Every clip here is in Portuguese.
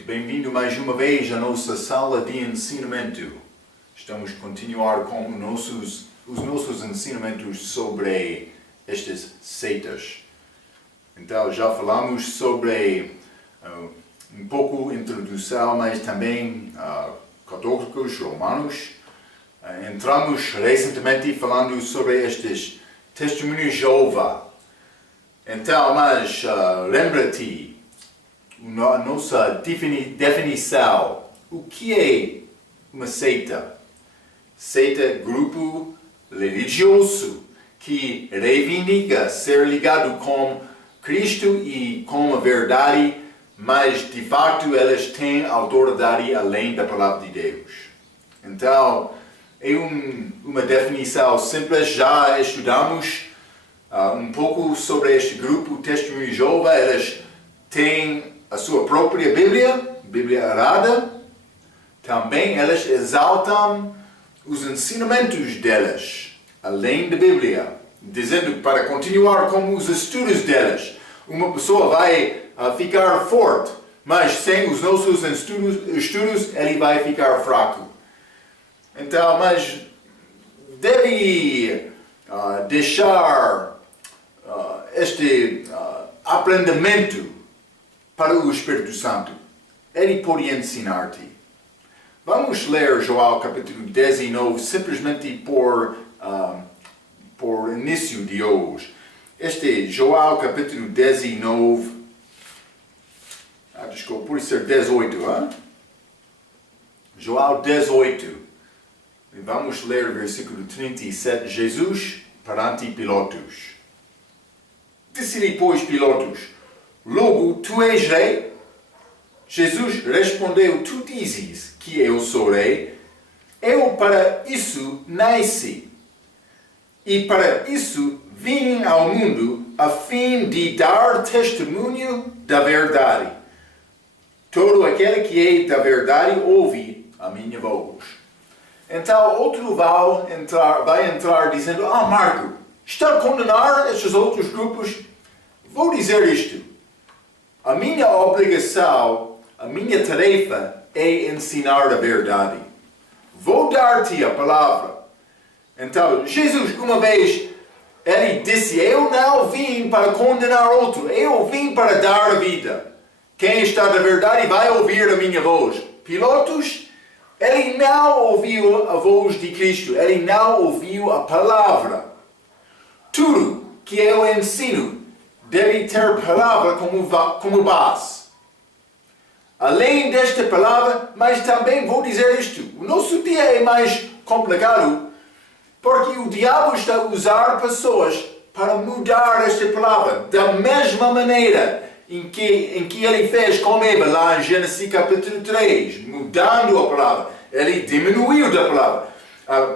Muito bem-vindo mais uma vez à nossa sala de ensinamento. Estamos a continuar com os nossos ensinamentos sobre estas seitas. Então já falamos sobre um pouco introdução, mas também católicos, romanos. Entramos recentemente falando sobre estes testemunhos de Jeová. Então, mas lembra-te a nossa definição. O que é uma seita? Seita, grupo religioso que reivindica ser ligado com Cristo e com a verdade, mas de fato elas têm autoridade além da palavra de Deus. Então, é uma definição simples. Já estudamos um pouco sobre este grupo, Testemunho de Jeová. Elas têm a sua própria Bíblia errada. Também elas exaltam os ensinamentos delas, além da Bíblia, dizendo para continuar com os estudos delas. Uma pessoa vai ficar forte, mas sem os nossos estudos ele vai ficar fraco. Então, mas deve deixar este aprendimento para o Espírito Santo. Ele pode ensinar-te. Vamos ler João capítulo 19, simplesmente por início de hoje. Este é João capítulo 19, desculpa, pode ser 18, hein? João 18. E vamos ler o versículo 37. Jesus perante Pilatos. Disse-lhe, pois, Pilatos: logo, tu és rei? Jesus respondeu: tu dizes que eu sou rei. Eu para isso nasci, e para isso vim ao mundo, a fim de dar testemunho da verdade. Todo aquele que é da verdade ouve a minha voz. Então outro vai entrar dizendo: Marco, está a condenar estes outros grupos? Vou dizer isto. A minha obrigação, a minha tarefa é ensinar a verdade. Vou dar-te a palavra. Então, Jesus, uma vez, ele disse: eu não vim para condenar outro, eu vim para dar a vida. Quem está da verdade vai ouvir a minha voz. Pilatos, ele não ouviu a voz de Cristo, ele não ouviu a palavra. Tudo que eu ensino deve ter palavra como base. Além desta palavra, mas também vou dizer isto: o nosso dia é mais complicado, porque o diabo está a usar pessoas para mudar esta palavra, da mesma maneira em que ele fez com Eva, lá em Gênesis capítulo 3, mudando a palavra. Ele diminuiu da palavra.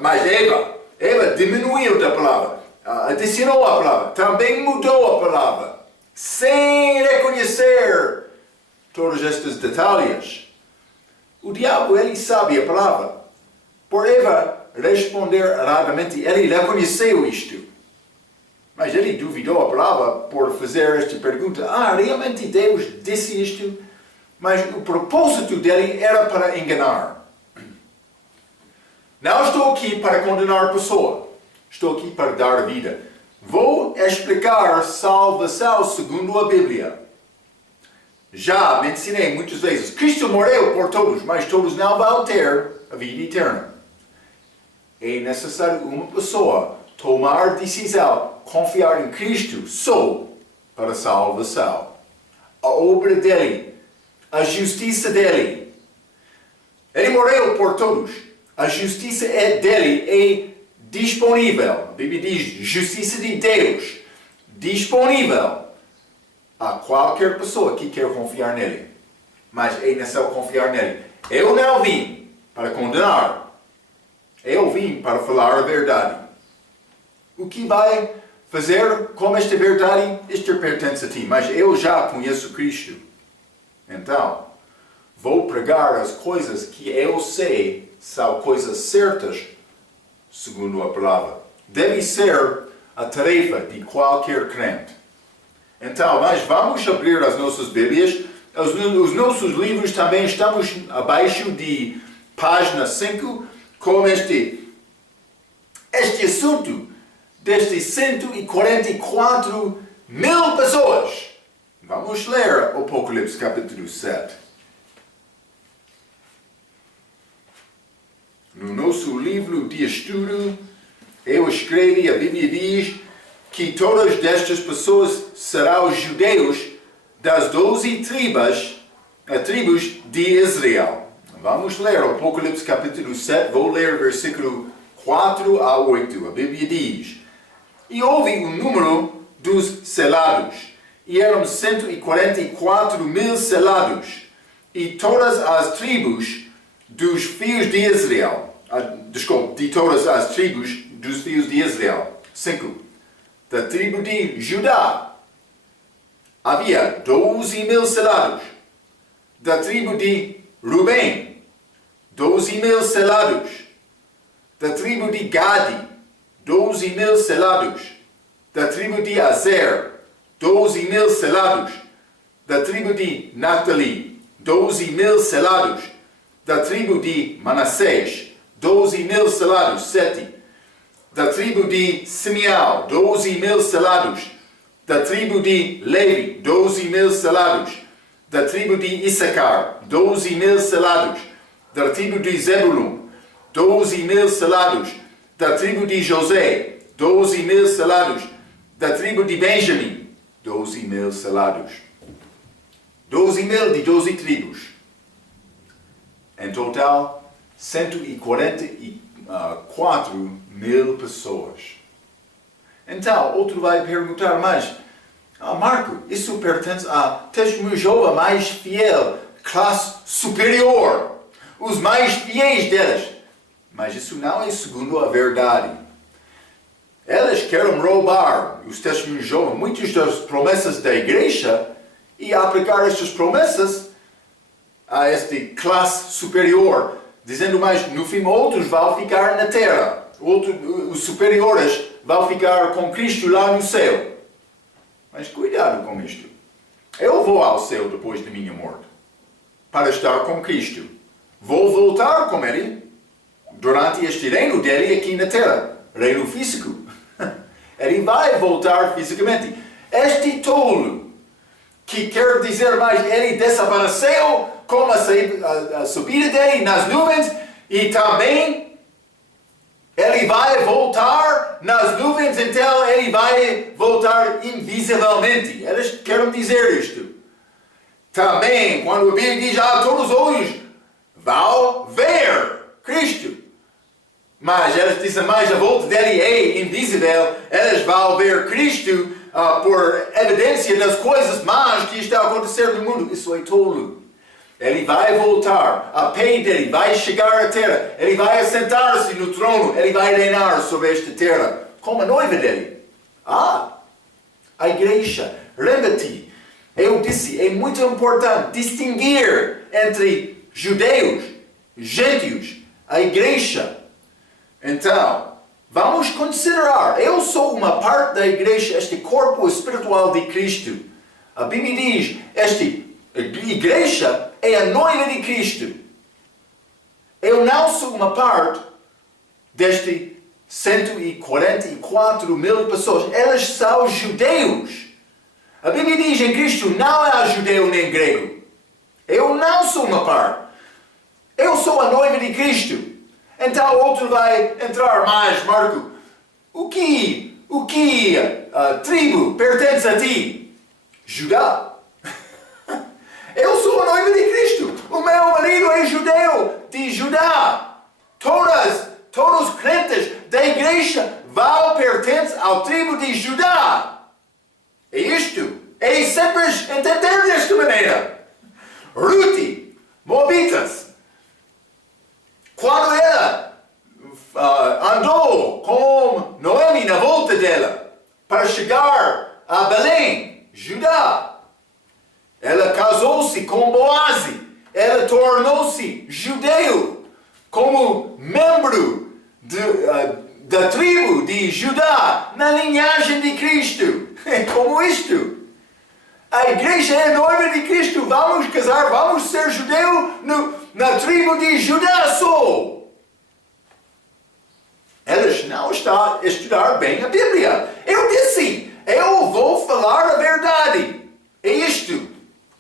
Mas Eva diminuiu da palavra. Adicionou a palavra, também mudou a palavra, sem reconhecer todos estes detalhes. O diabo, ele sabe a palavra. Por Eva responder erradamente, ele reconheceu isto. Mas ele duvidou a palavra por fazer esta pergunta: realmente Deus disse isto? Mas o propósito dele era para enganar. Não estou aqui para condenar a pessoa. Estou aqui para dar vida. Vou explicar salvação segundo a Bíblia. Já mencionei muitas vezes, Cristo morreu por todos, mas todos não vão ter a vida eterna. É necessário uma pessoa tomar decisão, confiar em Cristo só para a salvação. A obra dele, a justiça dele. Ele morreu por todos. A justiça dele é disponível. A Bíblia diz: justiça de Deus, disponível a qualquer pessoa que quer confiar nele. Mas é necessário confiar nele. Eu não vim para condenar. Eu vim para falar a verdade. O que vai fazer com esta verdade? Isto pertence a ti. Mas eu já conheço Cristo. Então, vou pregar as coisas que eu sei são coisas certas, segundo a palavra. Deve ser a tarefa de qualquer crente. Então, mas vamos abrir as nossas Bíblias os nossos livros também estamos abaixo de página 5 com este assunto destes 144 mil pessoas. Vamos ler Apocalipse capítulo 7. No nosso livro de estudo, eu escrevi, a Bíblia diz que todas destas pessoas serão judeus das 12 tribos de Israel. Vamos ler Apocalipse capítulo 7, vou ler versículo 4 a 8. A Bíblia diz: E houve o número dos selados, e eram 144 mil selados, e todas as tribos dos filhos de Israel, de todas as tribos dos filhos de Israel. 5. Da tribo de Judá havia 12 mil selados. Da tribo de Rubem, 12 mil selados. Da tribo de Gade, 12 mil selados. Da tribo de Azer, 12 mil selados. Da tribo de Naftali, 12 mil selados. Da tribo de Manassés, 12 mil selados. 7. Da tribo de Simeão, 12 mil selados. Da tribo de Levi, 12 mil selados. Da tribo de Issacar, 12 mil selados. Da tribo de Zebulun, 12 mil selados. Da tribo de José, 12 mil selados. Da tribo de Benjamim, 12 mil selados. 12 mil de 12 tribos. Em total, 144 mil pessoas. Então, outro vai perguntar, mas, Marco, isso pertence a Testemunho de Jeová mais fiel, classe superior, os mais fiéis deles. Mas isso não é segundo a verdade. Eles querem roubar os Testemunhos de Jeová muitas das promessas da igreja e aplicar estas promessas a esta classe superior, dizendo mais, no fim, outros vão ficar na terra. Os superiores vão ficar com Cristo lá no céu. Mas cuidado com isto. Eu vou ao céu depois da minha morte, para estar com Cristo. Vou voltar com Ele durante este reino dele aqui na terra. Reino físico. Ele vai voltar fisicamente. Este tolo, que quer dizer mais, ele desapareceu com a subida dele nas nuvens, e também ele vai voltar nas nuvens, então ele vai voltar invisivelmente. Eles querem dizer isto. Também, quando a Bíblia diz, todos os olhos vão ver Cristo. Mas eles dizem mais, a volta dele é invisível. Eles vão ver Cristo por evidência das coisas más que estão a acontecer no mundo. Isso é tolo. Ele vai voltar, a pé dele vai chegar à terra, ele vai assentar-se no trono, ele vai reinar sobre esta terra, como a noiva dele. A igreja, lembra-te, eu disse, é muito importante distinguir entre judeus, gentios, a igreja. Então, vamos considerar, eu sou uma parte da igreja, este corpo espiritual de Cristo. A Bíblia diz, esta igreja é a noiva de Cristo. Eu não sou uma parte deste 144 mil pessoas. Elas são judeus. A Bíblia diz em Cristo não há judeu nem grego. Eu não sou uma parte. Eu sou a noiva de Cristo. Então outro vai entrar mais, Marco. O que tribo pertence a ti? Judá. Eu sou a noiva de Cristo. O meu marido é judeu de Judá. Todos os crentes da igreja vão pertencer ao tribo de Judá. É isto. É sempre entender desta maneira. Ruth, Moabitas, quando ela andou com Noemi na volta dela para chegar a Belém, Judá, ela casou-se com Boaz. Ela tornou-se judeu como membro da tribo de Judá na linhagem de Cristo. Como isto? A igreja é noiva de Cristo. Vamos casar, vamos ser judeu na tribo de Judá só. Elas não estão a estudar bem a Bíblia. Eu disse, eu vou falar a verdade. É isto.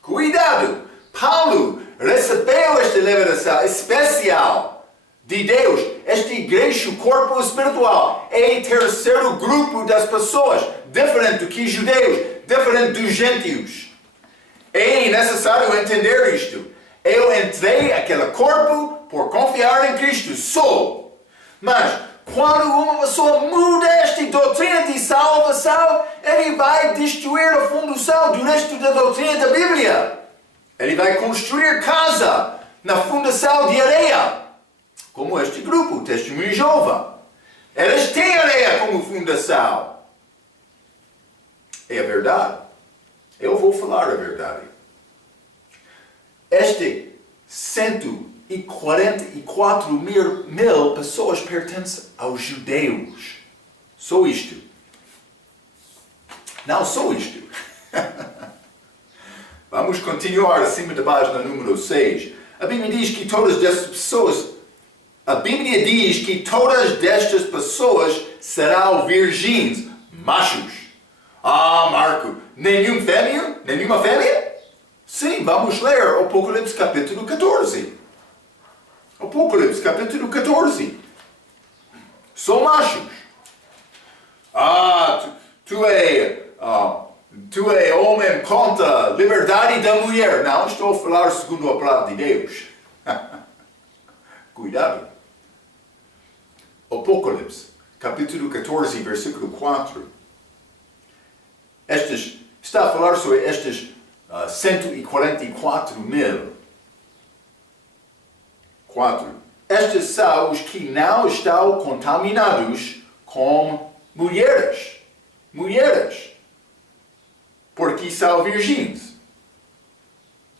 Cuidado. Paulo recebeu esta revelação especial de Deus. Esta igreja, o corpo espiritual, é o terceiro grupo das pessoas, diferente do que judeus, diferente dos gentios. É necessário entender isto. Eu entrei naquele corpo por confiar em Cristo só. Mas quando uma pessoa muda esta doutrina de salvação, ele vai destruir a fundação do resto da doutrina da Bíblia. Ele vai construir casa na fundação de areia, como este grupo, Testemunho de Jeová. Eles têm areia como fundação. É a verdade. Eu vou falar a verdade. Este 144 mil pessoas pertencem aos judeus. Só isto. Não só isto. Vamos continuar acima da página número 6. A Bíblia diz que todas destas pessoas serão virgens, machos. Ah, Marco, nenhuma fêmea? Sim, vamos ler Apocalipse capítulo 14. Apocalipse capítulo 14. São machos. Ah, tu é homem contra a liberdade da mulher. Não estou a falar segundo a palavra de Deus. Cuidado. Apocalipse, capítulo 14, versículo 4. Está a falar sobre estes 144 mil. 4. Estes são os que não estão contaminados com mulheres. Porque são virgens.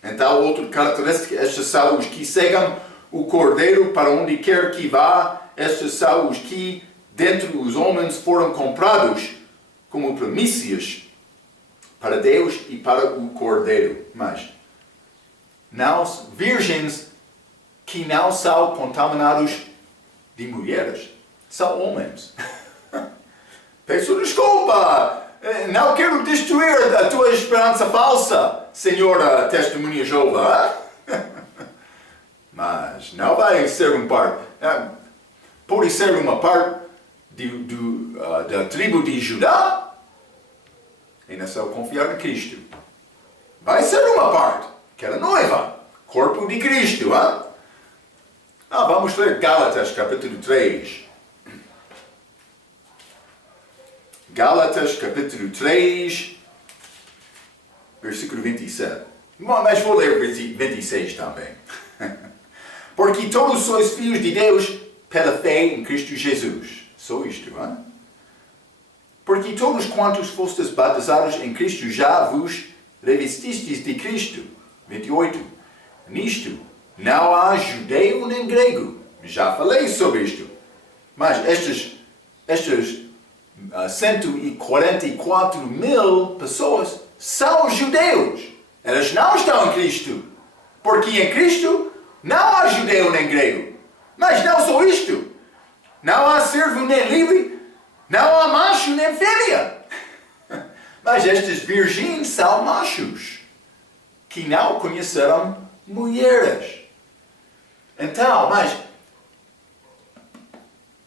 Então, outra característica, estes são os que seguem o Cordeiro para onde quer que vá. Estes são os que, dentre os homens, foram comprados como primícias para Deus e para o Cordeiro. Mas, não, virgens que não são contaminados de mulheres, são homens. Peço desculpa. Não quero destruir a tua esperança falsa, Senhora Testemunha de Jeová. Mas não vai ser pode ser uma parte da tribo de Judá e não só confiar em Cristo. Vai ser uma parte, aquela noiva, corpo de Cristo. Vamos ler Gálatas capítulo 3. Gálatas capítulo 3, versículo 27. Mas vou ler 26 também. Porque todos sois filhos de Deus pela fé em Cristo Jesus. Só isto, Porque todos quantos fostes batizados em Cristo já vos revestistes de Cristo. 28. Nisto não há judeu nem grego. Já falei sobre isto. Mas estes 144 mil pessoas são judeus. Elas não estão em Cristo. Porque em Cristo não há judeu nem grego. Mas não só isto. Não há servo nem livre. Não há macho nem fêmea. Mas estes virgens são machos que não conheceram mulheres. Então, mas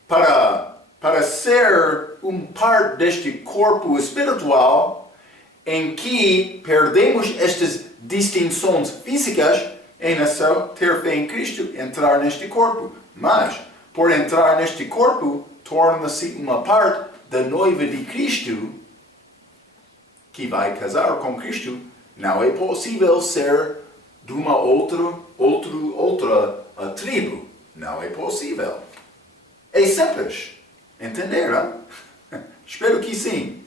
para ser parte deste corpo espiritual em que perdemos estas distinções físicas, é necessário ter fé em Cristo, entrar neste corpo. Mas, por entrar neste corpo, torna-se uma parte da noiva de Cristo que vai casar com Cristo. Não é possível ser de uma outra tribo. Não é possível. É simples. Entenderam? Espero que sim.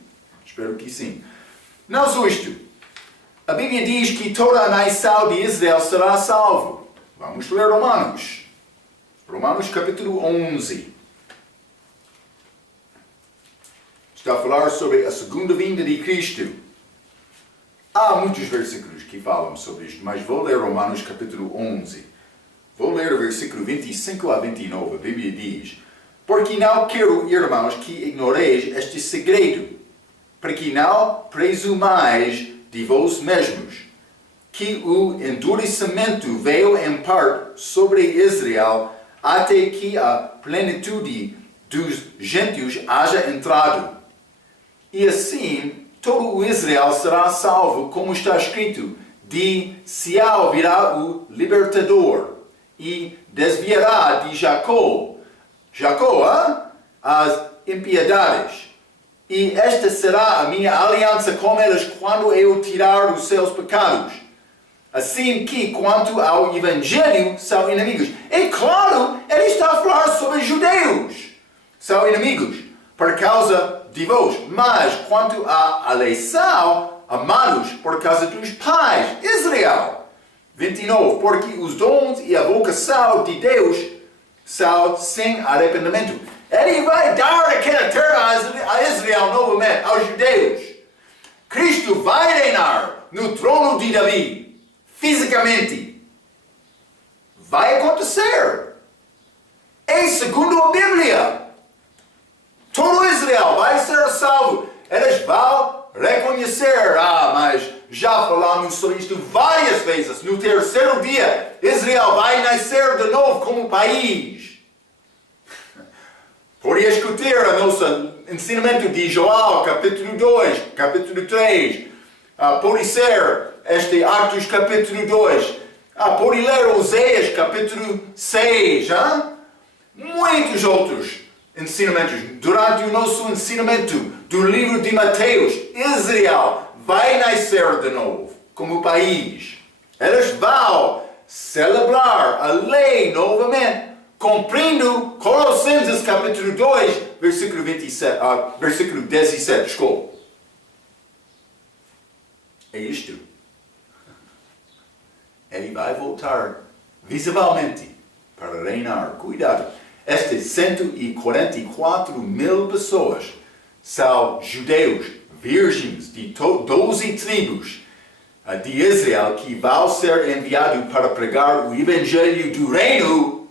Não só isto. A Bíblia diz que toda a nação de Israel será salvo. Vamos ler Romanos. Romanos capítulo 11. Está a falar sobre a segunda vinda de Cristo. Há muitos versículos que falam sobre isto, mas vou ler Romanos capítulo 11. Vou ler o versículo 25 a 29. A Bíblia diz: Porque não quero, irmãos, que ignoreis este segredo, para que não presumais de vós mesmos, que o endurecimento veio em parte sobre Israel, até que a plenitude dos gentios haja entrado. E assim, todo o Israel será salvo, como está escrito: de Sião virá o libertador, e desviará de Jacó, as impiedades. E esta será a minha aliança com eles quando eu tirar os seus pecados. Assim que, quanto ao Evangelho, são inimigos. É claro, ele está a falar sobre judeus. São inimigos por causa de vós. Mas, quanto à eleição, amados por causa dos pais, Israel. 29. Porque os dons e a vocação de Deus são sem arrependimento. Ele vai dar aquela terra a Israel novamente, aos judeus. Cristo vai reinar no trono de Davi. Fisicamente, vai acontecer. É segundo a Bíblia. Todo Israel vai ser salvo. Eles vão reconhecer. Mas já falamos sobre isto várias vezes. No terceiro dia, Israel vai nascer de novo como país. Por escutar o nosso ensinamento de Joel, capítulo 2, capítulo 3. Por ser este Atos capítulo 2, por ler Oséias capítulo 6, muitos outros ensinamentos. Durante o nosso ensinamento do livro de Mateus, Israel vai nascer de novo como país. Eles vão celebrar a lei novamente, cumprindo Colossenses capítulo 2, versículo 17, desculpa. É isto. Ele vai voltar visivelmente para reinar. Cuidado. Estas 144 mil pessoas são judeus, virgens de 12 tribos de Israel que vão ser enviados para pregar o Evangelho do Reino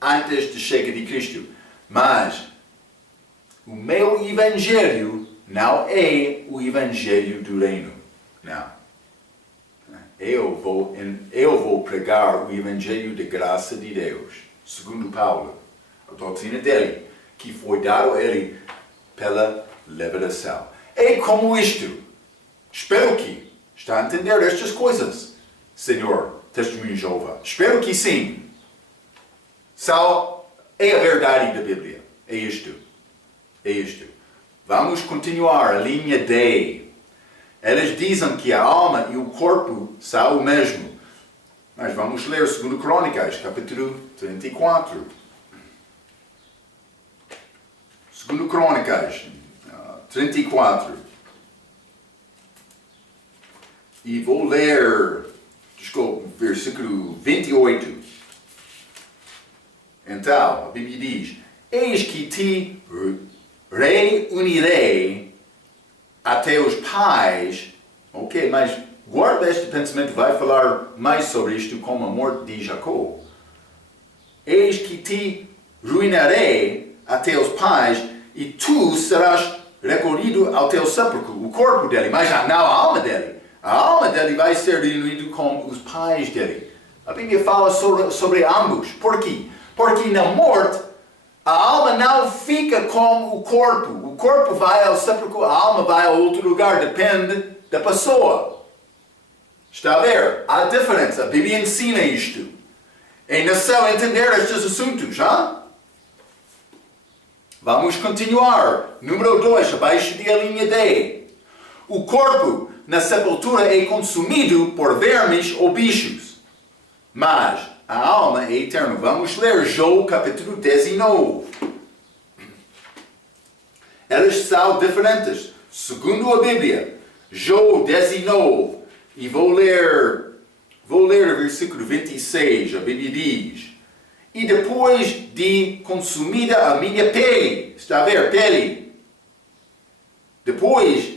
antes da chegada de Cristo. Mas o meu Evangelho não é o Evangelho do Reino. Não. Eu vou pregar o Evangelho da graça de Deus, segundo Paulo, a doutrina dele, que foi dado a ele pela revelação. É como isto. Espero que está a entender estas coisas, Senhor, testemunho de Jeová. Espero que sim. É a verdade da Bíblia. É isto. É isto. Vamos continuar a linha D. Eles dizem que a alma e o corpo são o mesmo. Mas vamos ler 2 Crônicas, capítulo 34. 2 Crônicas, 34. E vou ler, versículo 28. Então, a Bíblia diz: Eis que te reunirei a teus pais. Ok, mas guarda este pensamento, vai falar mais sobre isto com a morte de Jacó. Eis que te ruinarei a teus pais e tu serás recolhido ao teu sepulcro, o corpo dele, mas não a alma dele. A alma dele vai ser reunido com os pais dele. A Bíblia fala sobre ambos. Por quê? Porque na morte, a alma não fica com o corpo. O corpo vai ao sepulcro, a alma vai a outro lugar. Depende da pessoa. Está a ver? Há diferença. A Bíblia ensina isto. É necessário entender estes assuntos, Vamos continuar. Número 2, abaixo da linha D. O corpo na sepultura é consumido por vermes ou bichos. Mas a alma é eterna. Vamos ler Jó capítulo 19. Elas são diferentes. Segundo a Bíblia, Jó 19. E vou ler o versículo 26. A Bíblia diz: E depois de consumida a minha pele, está a ver, pele. Depois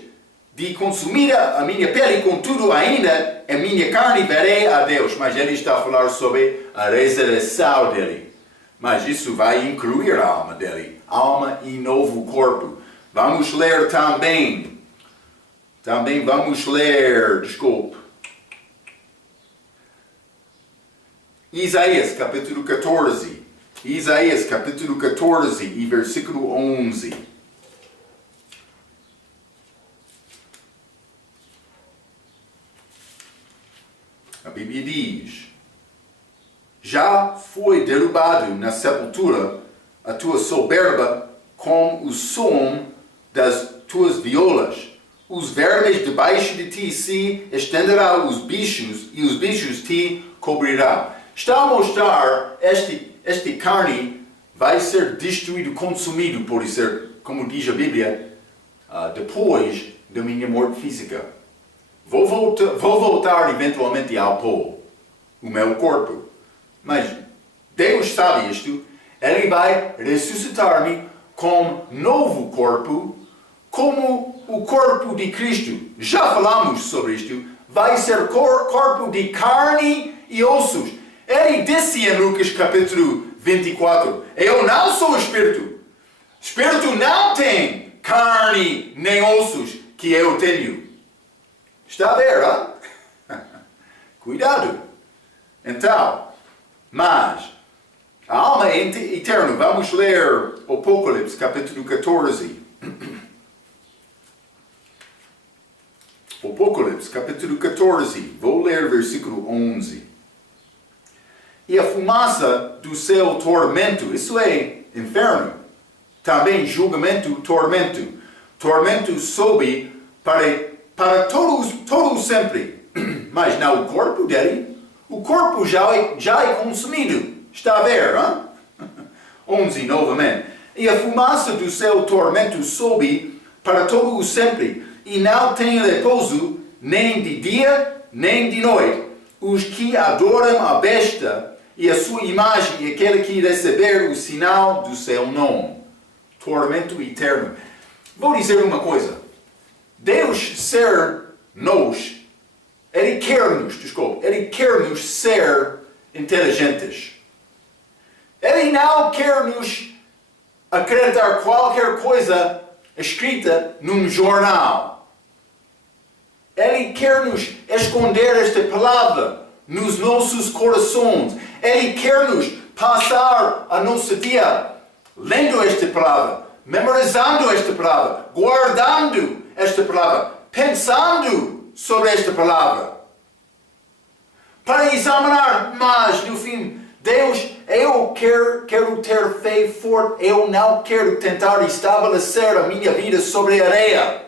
de consumir a minha pele, contudo ainda a minha carne verei a Deus. Mas ele está a falar sobre a ressurreição dele. Mas isso vai incluir a alma dele, alma e novo corpo. Vamos ler também vamos ler, Isaías capítulo 14. Isaías capítulo 14 e versículo 11. A Bíblia diz: já foi derrubado na sepultura a tua soberba com o som das tuas violas. Os vermes debaixo de ti se estenderão os bichos, e os bichos te cobrirão. Está a mostrar este carne vai ser destruído, consumido, por ser, como diz a Bíblia, depois da minha morte física. Vou voltar eventualmente ao pó, o meu corpo. Mas Deus sabe isto. Ele vai ressuscitar-me com novo corpo, como o corpo de Cristo. Já falamos sobre isto. Vai ser corpo de carne e ossos. Ele disse em Lucas capítulo 24, eu não sou espírito. Espírito não tem carne nem ossos que eu tenho. Está a ver, hein? Cuidado. Então, mas a alma é eterna. Vamos ler Apocalipse capítulo 14. Apocalipse capítulo 14. Vou ler versículo 11. E a fumaça do seu tormento, isso é inferno. Também julgamento, tormento. Tormento sobe para todos sempre. Mas não o corpo dele. O corpo já é consumido. Está a ver, hein? 11 novamente. E a fumaça do seu tormento sobe para todos sempre. E não tem repouso nem de dia nem de noite. Os que adoram a besta e a sua imagem e aquele que receber o sinal do seu nome. Tormento eterno. Vou dizer uma coisa. Deus ser nós, Ele quer nos ser inteligentes. Ele não quer nos acreditar qualquer coisa escrita num jornal. Ele quer nos esconder esta palavra nos nossos corações. Ele quer nos passar a nosso dia lendo esta palavra, memorizando esta palavra, guardando esta palavra, pensando sobre esta palavra, para examinar. Mas no fim, Deus, eu quero ter fé forte. Eu não quero tentar estabelecer a minha vida sobre a areia.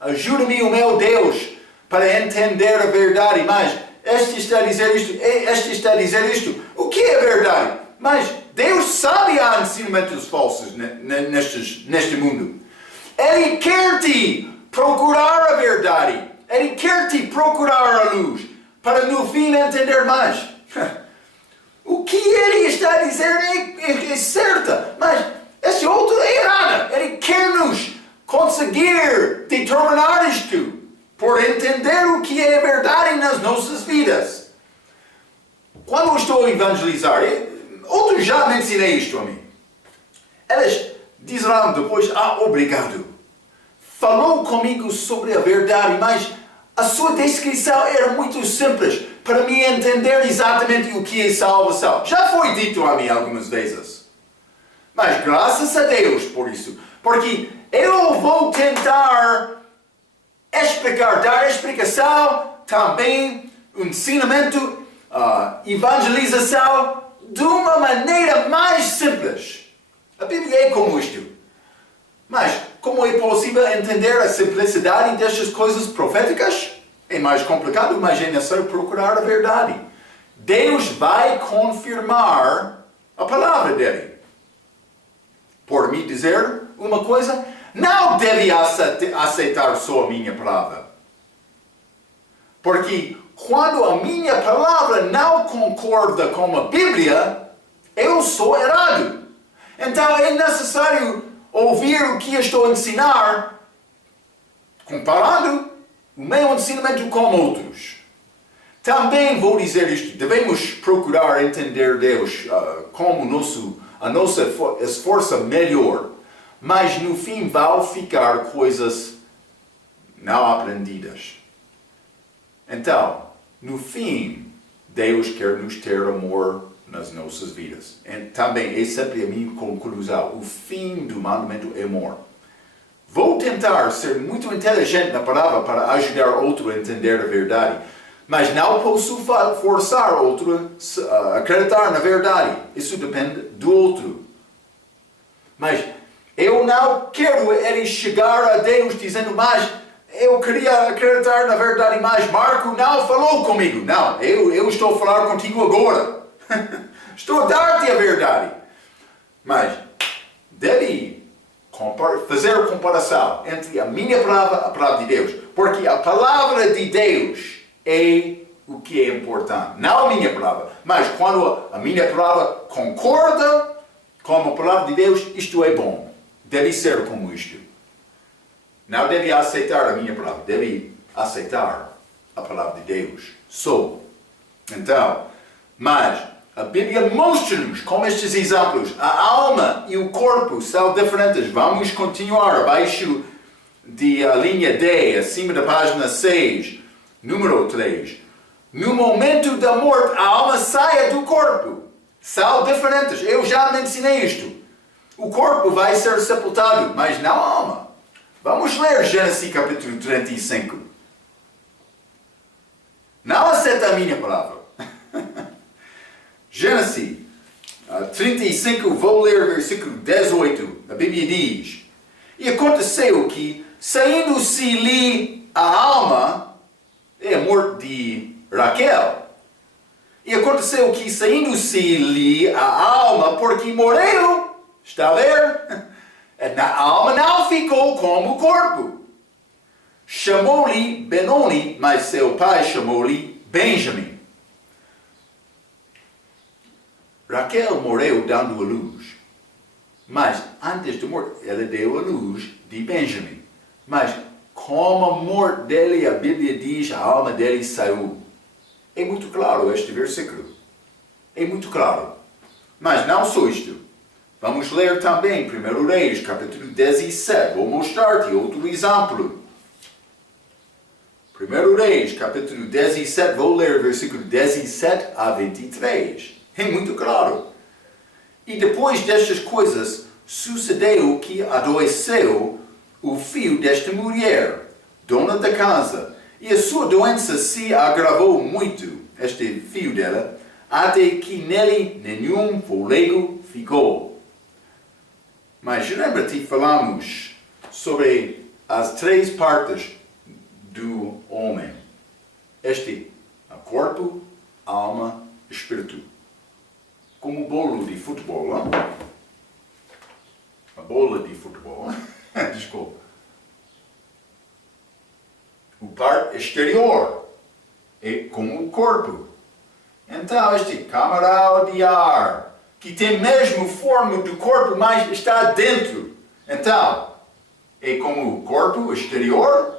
Ajuda-me, o meu Deus, para entender a verdade. Mas este está a dizer isto, este está a dizer isto. O que é verdade? Mas Deus sabe há ensinamentos falsos neste mundo. Ele quer te procurar a verdade. Ele quer te procurar a luz. Para no fim entender mais. O que ele está a dizer é certo. Mas esse outro é errado. Ele quer nos conseguir determinar isto. Por entender o que é verdade nas nossas vidas. Quando eu estou a evangelizar, outros já me ensinei isto a mim. Eles dizerão depois, obrigado. Falou comigo sobre a verdade, mas a sua descrição era muito simples para me entender exatamente o que é salvação. Já foi dito a mim algumas vezes. Mas graças a Deus por isso. Porque eu vou tentar explicar, dar explicação, também ensinamento, evangelização de uma maneira mais simples. A Bíblia é como isto. Mas como é possível entender a simplicidade destas coisas proféticas? É mais complicado, mas é necessário procurar a verdade. Deus vai confirmar a palavra dele. Por me dizer uma coisa, não deve aceitar só a minha palavra. Porque quando a minha palavra não concorda com a Bíblia, eu sou errado. Então é necessário ouvir o que eu estou a ensinar comparando o meu ensinamento com outros. Também vou dizer isto, devemos procurar entender Deus como a nossa esforço melhor, mas no fim vão ficar coisas não aprendidas. Então, no fim, Deus quer nos ter amor nas nossas vidas. E também é sempre a minha conclusão, o fim do mandamento é amor. Vou tentar ser muito inteligente na palavra para ajudar outro a entender a verdade, mas não posso forçar outro a acreditar na verdade. Isso depende do outro. Mas eu não quero ele chegar a Deus dizendo, mas eu queria acreditar na verdade, mas Marco não falou comigo. Não, eu estou a falar contigo agora. Estou a dar-te a verdade. Mas deve fazer a comparação entre a minha palavra e a palavra de Deus. Porque a palavra de Deus é o que é importante. Não a minha palavra. Mas quando a minha palavra concorda com a palavra de Deus, isto é bom. Deve ser como isto. Não deve aceitar a minha palavra. Deve aceitar a palavra de Deus. Então, mas a Bíblia mostra-nos com estes exemplos. A alma e o corpo são diferentes. Vamos continuar abaixo da linha D, acima da página 6, número 3. No momento da morte, a alma sai do corpo. São diferentes. Eu já mencionei isto. O corpo vai ser sepultado, mas não a alma. Vamos ler Gênesis capítulo 35. Não aceita a minha palavra. Gênesis 35, vou ler o versículo 18. A Bíblia diz: E aconteceu que, saindo-se-lhe a alma, é a morte de Raquel. E aconteceu que, saindo-se-lhe a alma, porque morreu, está a ver? A alma não ficou como o corpo. Chamou-lhe Benoni, mas seu pai chamou-lhe Benjamim. Raquel morreu dando a luz. Mas antes de morrer, ela deu a luz de Benjamim. Mas como a morte dele, a Bíblia diz, a alma dele saiu. É muito claro este versículo. É muito claro. Mas não só isto. Vamos ler também 1 Reis, capítulo 17. Vou mostrar-te outro exemplo. 1 Reis, capítulo 17. Vou ler versículo 17 a 23. É muito claro. E depois destas coisas, sucedeu que adoeceu o filho desta mulher, dona da casa, e a sua doença se agravou muito, este filho dela, até que nele nenhum fôlego ficou. Mas lembra-te, falamos sobre as três partes do homem. O corpo, alma e espírito. Como o bolo de futebol, não? A bola de futebol. Desculpa. O parte exterior é como o corpo. Então, câmara de ar, que tem mesmo forma do corpo, mas está dentro. Então, é como o corpo exterior.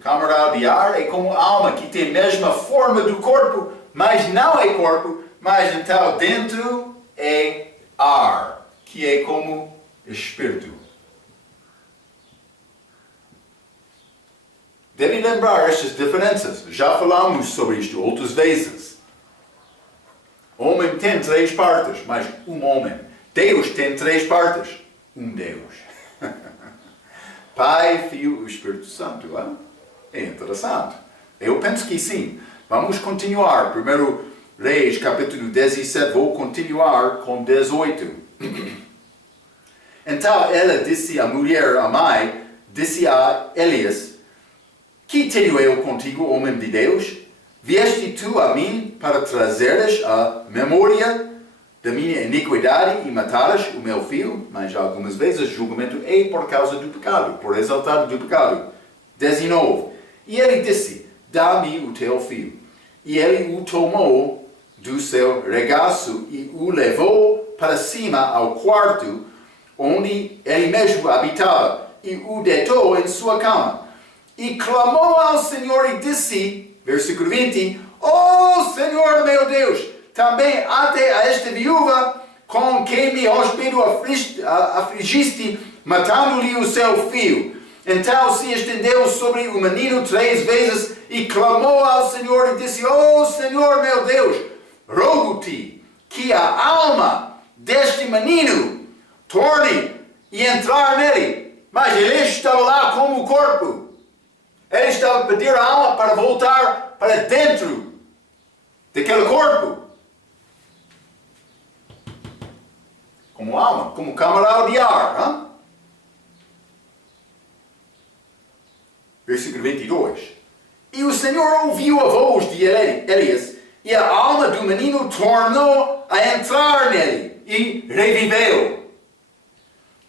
Câmara de ar é como a alma, que tem a mesma forma do corpo, mas não é corpo. Mas então dentro é ar, que é como espírito. Deve lembrar estas diferenças. Já falamos sobre isto outras vezes. O homem tem três partes, mas um homem. Deus tem três partes, um Deus. Pai, Filho e Espírito Santo. Hein? É interessante. Eu penso que sim. Vamos continuar. Primeiro Reis, capítulo 17, vou continuar com 18. Então ela disse à mulher, a mãe, disse a Elias: Que tenho eu contigo, homem de Deus? Vieste tu a mim para trazeres a memória da minha iniquidade e matares o meu filho? Mas algumas vezes o julgamento é por causa do pecado, por resultado do pecado. 19. E ele disse: Dá-me o teu filho. E ele o tomou do seu regaço e o levou para cima ao quarto onde ele mesmo habitava. e o deitou em sua cama. E clamou ao Senhor e disse, versículo 20, ó Senhor meu Deus, também até a esta viúva com quem me hospedo afligiste, matando-lhe o seu filho. Então se estendeu sobre o menino 3 vezes e clamou ao Senhor e disse, ó Senhor meu Deus, rogo-te que a alma deste menino torne e entrar nele. Mas ele estava lá como o corpo. Ele estava a pedir a alma para voltar para dentro daquele corpo. Como alma, como câmara de ar. Hein? Versículo 22. E o Senhor ouviu a voz de Elias, e a alma do menino tornou a entrar nele, e reviveu.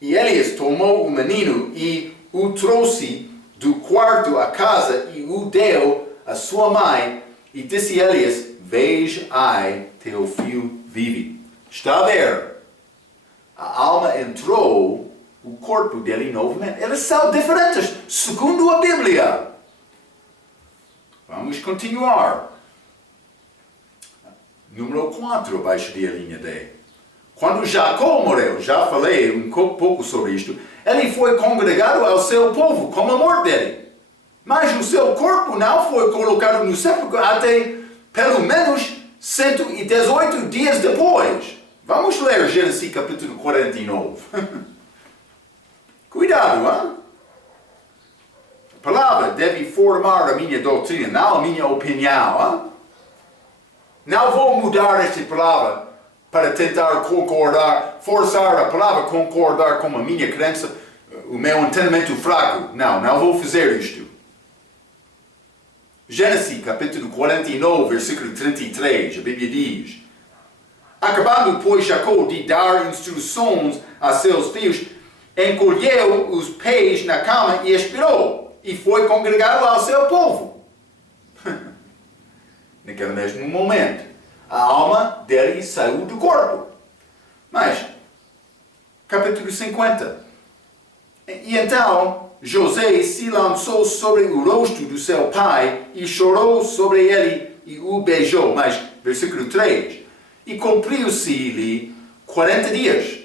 E Elias tomou o menino e o trouxe do quarto à casa e o deu à sua mãe. E disse Elias, veja, ai, teu filho vive. Está a ver? A alma entrou o corpo dele novamente. Eles são diferentes, segundo a Bíblia. Vamos continuar. Número 4, abaixo da linha D. Quando Jacó morreu, já falei um pouco sobre isto, ele foi congregado ao seu povo, como a morte dele. Mas o seu corpo não foi colocado no sepulcro até pelo menos 118 dias depois. Vamos ler Gênesis capítulo 49. Cuidado, hein? A palavra deve formar a minha doutrina, não a minha opinião. Hein? Não vou mudar esta palavra para tentar concordar, forçar a palavra concordar com a minha crença, o meu entendimento fraco. Não vou fazer isto. Gênesis capítulo 49, versículo 33, a Bíblia diz, acabando, pois, Jacó de dar instruções a seus filhos, encolheu os pés na cama e expirou, e foi congregado ao seu povo. Naquele mesmo momento, a alma dele saiu do corpo. Mas, capítulo 50. E então, José se lançou sobre o rosto do seu pai e chorou sobre ele e o beijou. Mas, versículo 3. E cumpriu-se-lhe 40 dias,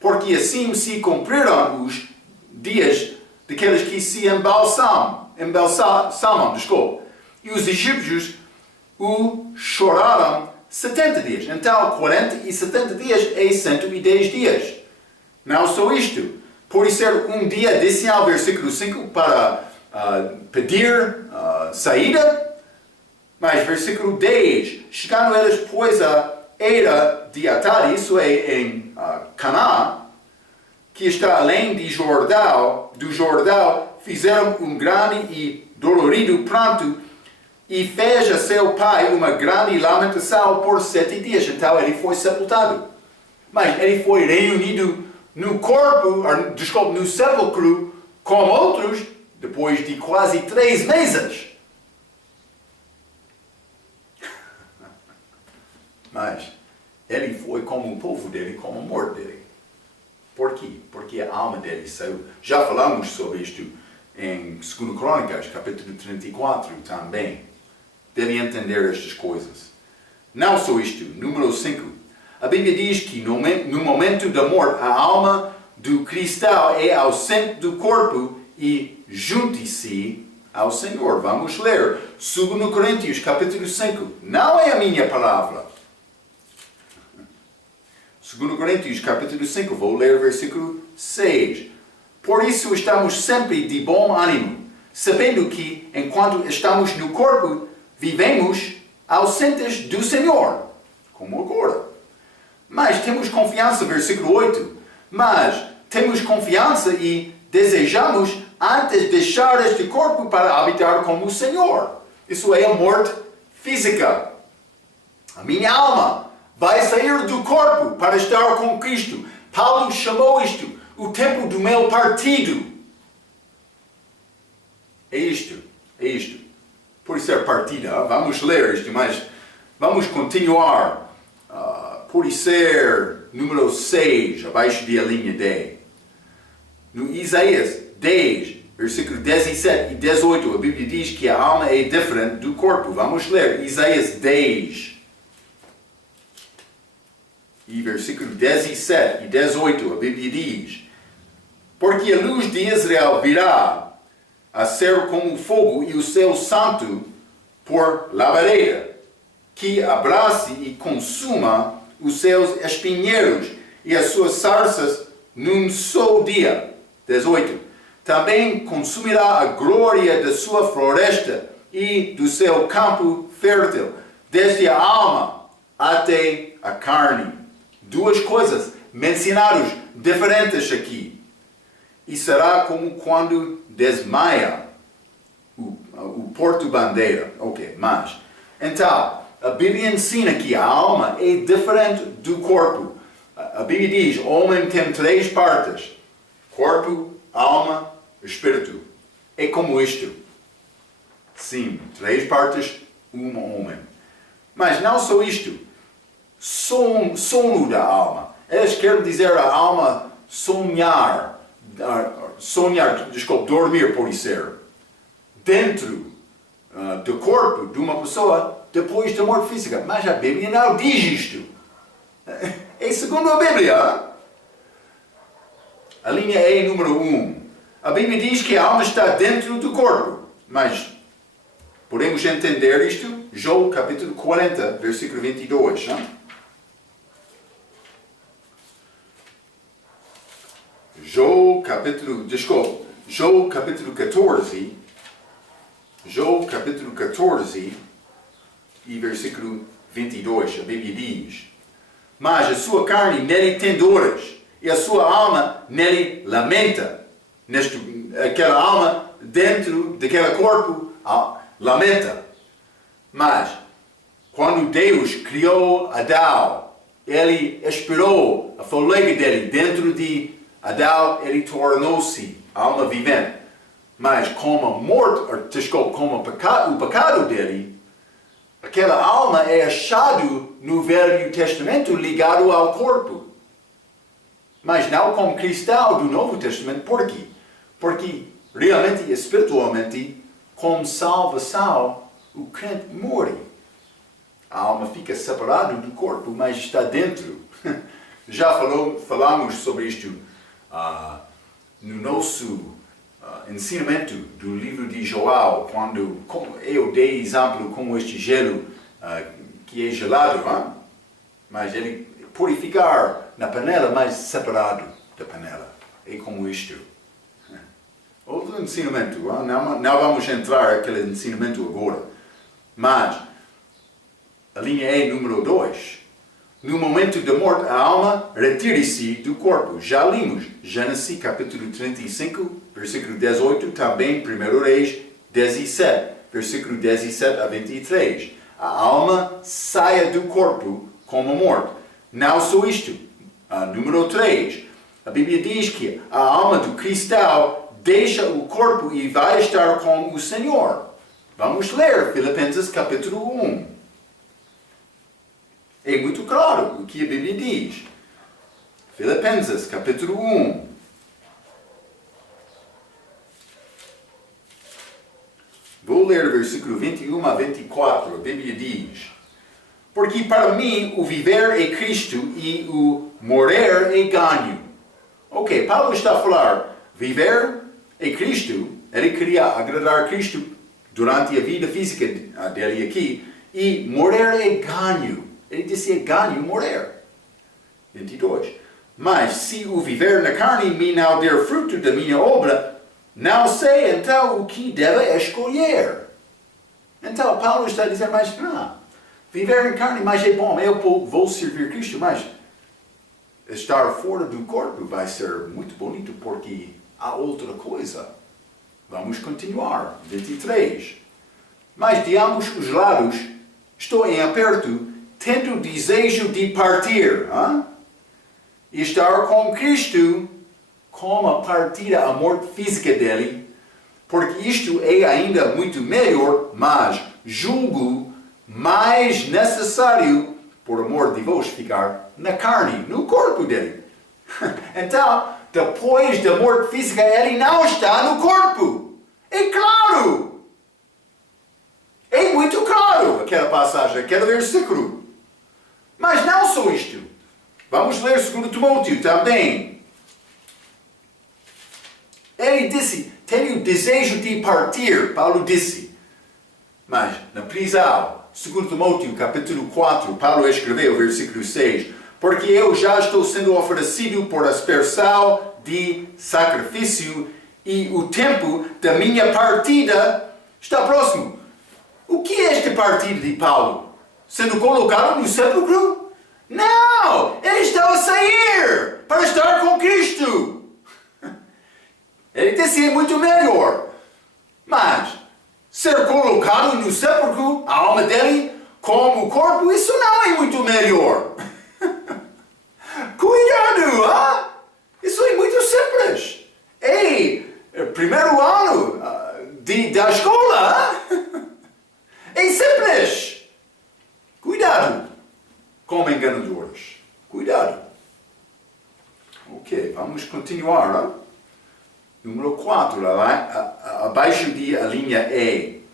porque assim se cumpriram os dias daqueles que se embalsamam, e os egípcios o choraram 70 dias. Então, 40 e 70 dias é 110 dias. Não só isto. Pode ser um dia adicional, versículo 5, para pedir saída. Mas, versículo 10, chegando eles, pois, a era de Atad, isso é em Canaã, que está além do Jordão, fizeram um grande e dolorido pranto, e fez a seu pai uma grande lamentação por 7 dias. Então ele foi sepultado. Mas ele foi reunido no corpo, no sepulcro, com outros, depois de quase 3 meses. Mas ele foi como o povo dele, como a morte dele. Por quê? Porque a alma dele saiu. Já falamos sobre isto em 2 Crônicas, capítulo 34 também. Devem entender estas coisas. Não só isto. Número 5. A Bíblia diz que no momento da morte, a alma do cristão é ausente do corpo e junte-se ao Senhor. Vamos ler 2 Coríntios, capítulo 5. Não é a minha palavra. 2 Coríntios, capítulo 5. Vou ler o versículo 6. Por isso estamos sempre de bom ânimo, sabendo que, enquanto estamos no corpo, vivemos ausentes do Senhor, como agora. Mas temos confiança, versículo 8. Mas temos confiança e desejamos antes deixar este corpo para habitar com o Senhor. Isso é a morte física. A minha alma vai sair do corpo para estar com Cristo. Paulo chamou isto o tempo do meu partido. É isto. Por ser partida, vamos ler isto, mas vamos continuar. Por ser número 6, abaixo da linha D. No Isaías 10, versículo 17 e 18, a Bíblia diz que a alma é diferente do corpo. Vamos ler Isaías 10. E versículo 17 e 18, a Bíblia diz: porque a luz de Israel virá a ser como fogo e o céu santo por labareira, que abrace e consuma os seus espinheiros e as suas sarças num só dia. 18. Também consumirá a glória da sua floresta e do seu campo fértil, desde a alma até a carne. Duas coisas mencionadas diferentes aqui. E será como quando desmaia o porto-bandeira. Ok, mas... então, a Bíblia ensina que a alma é diferente do corpo. A Bíblia diz, o homem tem 3 partes. Corpo, alma, espírito. É como isto. Sim, 3 partes, um homem. Mas não só isto. Sono da alma. Eles querem dizer a alma sonhar, dormir pode ser. Dentro do corpo de uma pessoa depois da morte física. Mas a Bíblia não diz isto. É segundo a Bíblia. A linha E número 1. A Bíblia diz que a alma está dentro do corpo. Mas podemos entender isto? João capítulo 40, versículo 22. João capítulo 14. João capítulo 14 e versículo 22. A Bíblia diz: mas a sua carne nele tem dores, e a sua alma nele lamenta. Aquela alma dentro daquele corpo lamenta. Mas quando Deus criou Adão, ele expirou a fôlego dele dentro de Adão, ele tornou-se alma vivente. Mas como a morte, como o pecado dele, aquela alma é achado no Velho Testamento ligado ao corpo. Mas não como cristão do Novo Testamento. Por quê? Porque realmente, espiritualmente, como salvação, o crente morre. A alma fica separada do corpo, mas está dentro. Já falamos sobre isto no nosso ensinamento do livro de Joel, quando eu dei exemplo como este gelo que é gelado, mas ele pode ficar na panela, mas separado da panela. É como isto. Outro ensinamento, não vamos entrar naquele ensinamento agora, mas a linha E número 2. No momento da morte, a alma retira-se do corpo. Já limos Gênesis capítulo 35, versículo 18, também 1 Reis 17, versículo 17 a 23. A alma sai do corpo como morte. Não só isto. Número 3. A Bíblia diz que a alma do cristão deixa o corpo e vai estar com o Senhor. Vamos ler Filipenses capítulo 1. É muito claro o que a Bíblia diz. Filipenses capítulo 1. Vou ler o versículo 21 a 24. A Bíblia diz: porque para mim o viver é Cristo e o morrer é ganho. Ok, Paulo está a falar, viver é Cristo. Ele queria agradar a Cristo durante a vida física dele aqui. E morrer é ganho. Ele disse, é ganho morrer. 22. Mas se o viver na carne me não der fruto da minha obra, não sei então o que deve escolher. Então Paulo está a dizer, mas não, viver em carne, mas é bom, eu vou servir Cristo, mas estar fora do corpo vai ser muito bonito, porque há outra coisa. Vamos continuar. 23. Mas de ambos os lados estou em aperto, tendo desejo de partir, e estar com Cristo, como a partida, a morte física dele, porque isto é ainda muito melhor, mas julgo mais necessário, por amor de vos, ficar na carne, no corpo dele. Então, depois da morte física, ele não está no corpo. É claro. É muito claro aquela passagem, aquele versículo. Mas não só isto. Vamos ler 2 Timóteo também. Ele disse, tenho desejo de partir, Paulo disse. Mas na prisão, 2 Timóteo capítulo 4, Paulo escreveu, versículo 6, porque eu já estou sendo oferecido por aspersão de sacrifício e o tempo da minha partida está próximo. O que é esta partida de Paulo? Sendo colocado no sepulcro? Não! Ele estava a sair para estar com Cristo. Ele disse é muito melhor. Mas ser colocado no sepulcro, a alma dele, como o corpo, isso não é muito melhor. Cuidado, hein? Isso é muito simples. Ei, primeiro ano da escola, hein? É simples. Cuidado com enganadores. Cuidado. Ok, vamos continuar. Hein? Número 4, abaixo da linha E.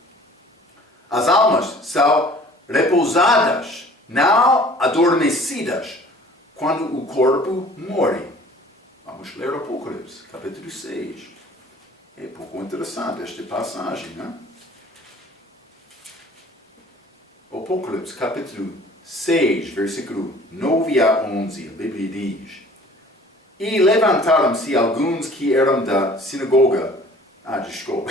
As almas são repousadas, não adormecidas, quando o corpo morre. Vamos ler Apocalipse, capítulo 6. É pouco interessante esta passagem, né? Apocalipse, capítulo 6, versículo 9 a 11, a Bíblia diz: E levantaram-se alguns que eram da sinagoga. Desculpa.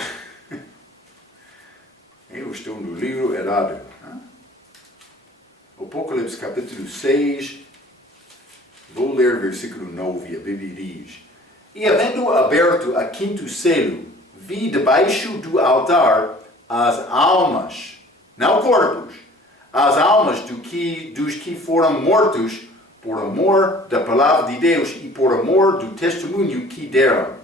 Eu estou no livro errado. Né? Apocalipse capítulo 6, vou ler versículo 9, a Bíblia diz: E havendo aberto a quinto selo, vi debaixo do altar as almas, não corpos, as almas dos que foram mortos por amor da palavra de Deus e por amor do testemunho que deram.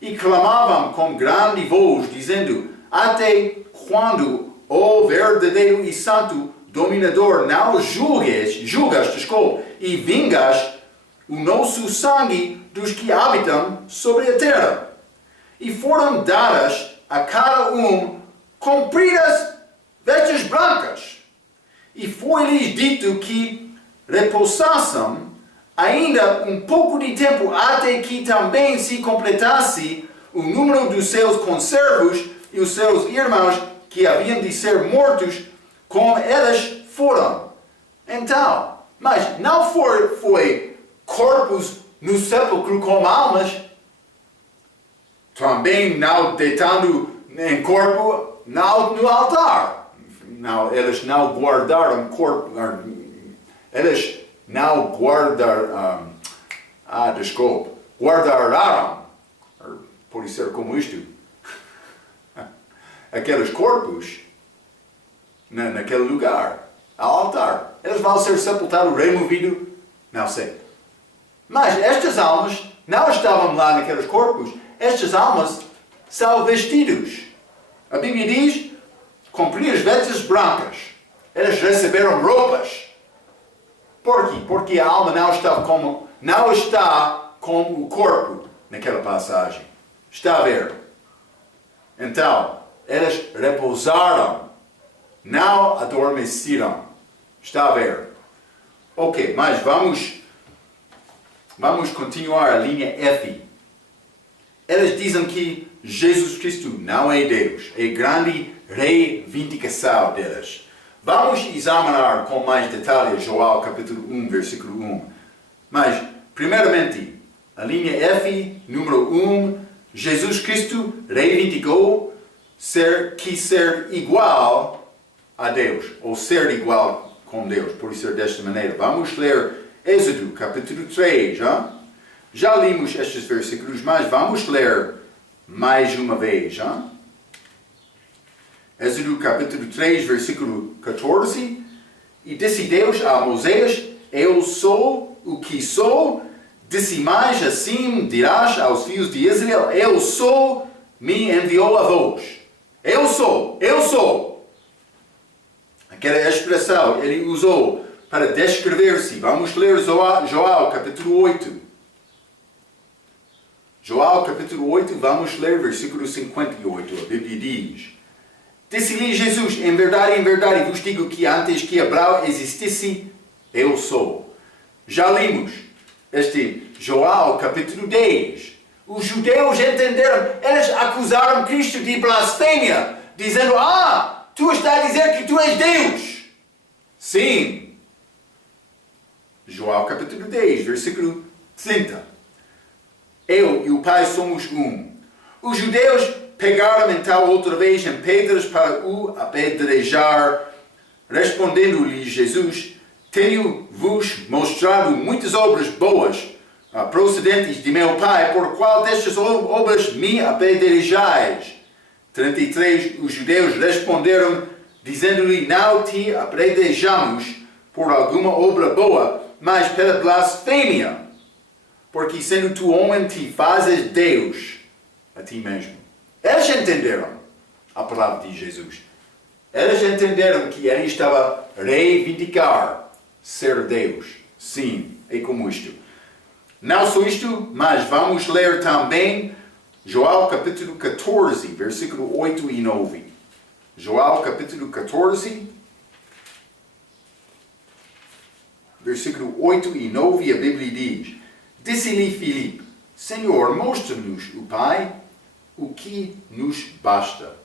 E clamavam com grande voz, dizendo: Até quando, ó verdadeiro e santo dominador, não julgas, e vingas o nosso sangue dos que habitam sobre a terra? E foram dadas a cada compridas vestes brancas. E foi-lhes dito que repousassem ainda um pouco de tempo até que também se completasse o número dos seus conservos e os seus irmãos que haviam de ser mortos como eles foram. Então, mas não foi corpos no sepulcro com almas, também não deitando em corpo no altar. Não, eles não guardaram corpo, eles não guardaram, guardaram, pode ser como isto, aqueles corpos naquele lugar, ao altar. Eles vão ser sepultados, removidos, não sei. Mas estas almas não estavam lá naqueles corpos, estas almas são vestidos. A Bíblia diz: compridas vestes brancas. Eles receberam roupas. Por quê? Porque a alma não está como o corpo naquela passagem. Está a ver? Então, eles repousaram, não adormeceram. Está a ver? Ok, mas vamos continuar a linha F. Eles dizem que Jesus Cristo não é Deus. É grande reivindicação deles. Vamos examinar com mais detalhes Joel capítulo 1, versículo 1. Mas, primeiramente, a linha F, número 1, Jesus Cristo reivindicou quis ser igual a Deus, ou ser igual com Deus, por ser desta maneira. Vamos ler Êxodo capítulo 3, hein? Já lemos estes versículos, mas vamos ler mais uma vez. Hein? Êxodo capítulo 3, versículo 14. E disse Deus a Moisés: Eu sou o que sou. Disse mais assim: dirás aos filhos de Israel: Eu sou, me enviou a vós. Eu sou. Aquela expressão ele usou para descrever-se. Vamos ler Joel capítulo 8. João capítulo 8, vamos ler versículo 58. A Bíblia diz: Disse-lhe Jesus, em verdade vos digo que antes que Abraão existisse, eu sou. Já lemos este João capítulo 10. Os judeus entenderam, eles acusaram Cristo de blasfêmia, dizendo: tu estás a dizer que tu és Deus. Sim. João capítulo 10, versículo 30. Eu e o Pai somos um. Os judeus pegaram então outra vez em pedras para o apedrejar. Respondendo-lhe Jesus: Tenho-vos mostrado muitas obras boas, procedentes de meu Pai, por qual destas obras me apedrejais? 33. Os judeus responderam, dizendo-lhe: Não te apedrejamos por alguma obra boa, mas pela blasfêmia, porque sendo tu homem te fazes Deus a ti mesmo. Eles entenderam a palavra de Jesus. Eles entenderam que ele estava a reivindicar ser Deus. Sim, é como isto. Não só isto, mas vamos ler também João capítulo 14, versículo 8 e 9. João capítulo 14, versículo 8 e 9, a Bíblia diz: Disse-lhe Filipe: Senhor, mostra-nos o Pai, o que nos basta.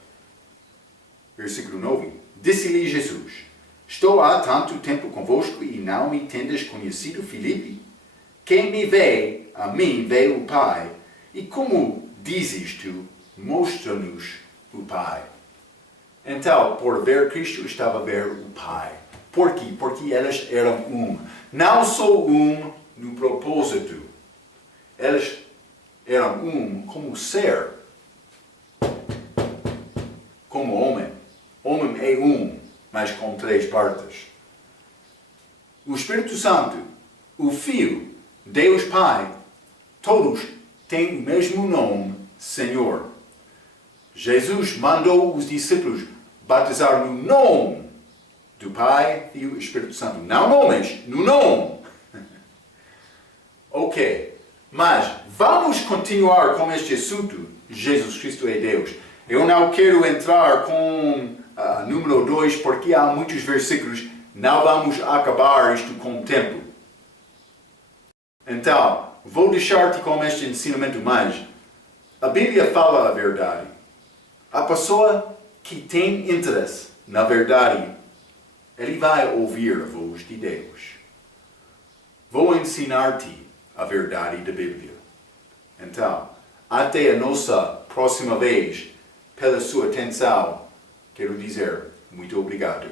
Versículo 9. Disse-lhe Jesus: Estou há tanto tempo convosco e não me tendes conhecido, Filipe? Quem me vê, a mim vê o Pai. E como dizes tu, mostra-nos o Pai? Então, por ver Cristo, estava a ver o Pai. Por quê? Porque eles eram um. Não só um no propósito. Eles eram um como ser. Como homem. Homem é um, mas com três partes. O Espírito Santo, o Filho, Deus Pai, todos têm o mesmo nome, Senhor. Jesus mandou os discípulos batizar no nome do Pai e o Espírito Santo. Não nomes, no nome. Ok, mas vamos continuar com este assunto. Jesus Cristo é Deus. Eu não quero entrar com número 2, porque há muitos versículos. Não vamos acabar isto com o tempo. Então, vou deixar-te com este ensinamento mais. A Bíblia fala a verdade. A pessoa que tem interesse na verdade, ele vai ouvir a voz de Deus. Vou ensinar-te a verdade da Bíblia. Então, até a nossa próxima vez, pela sua atenção, quero dizer muito obrigado.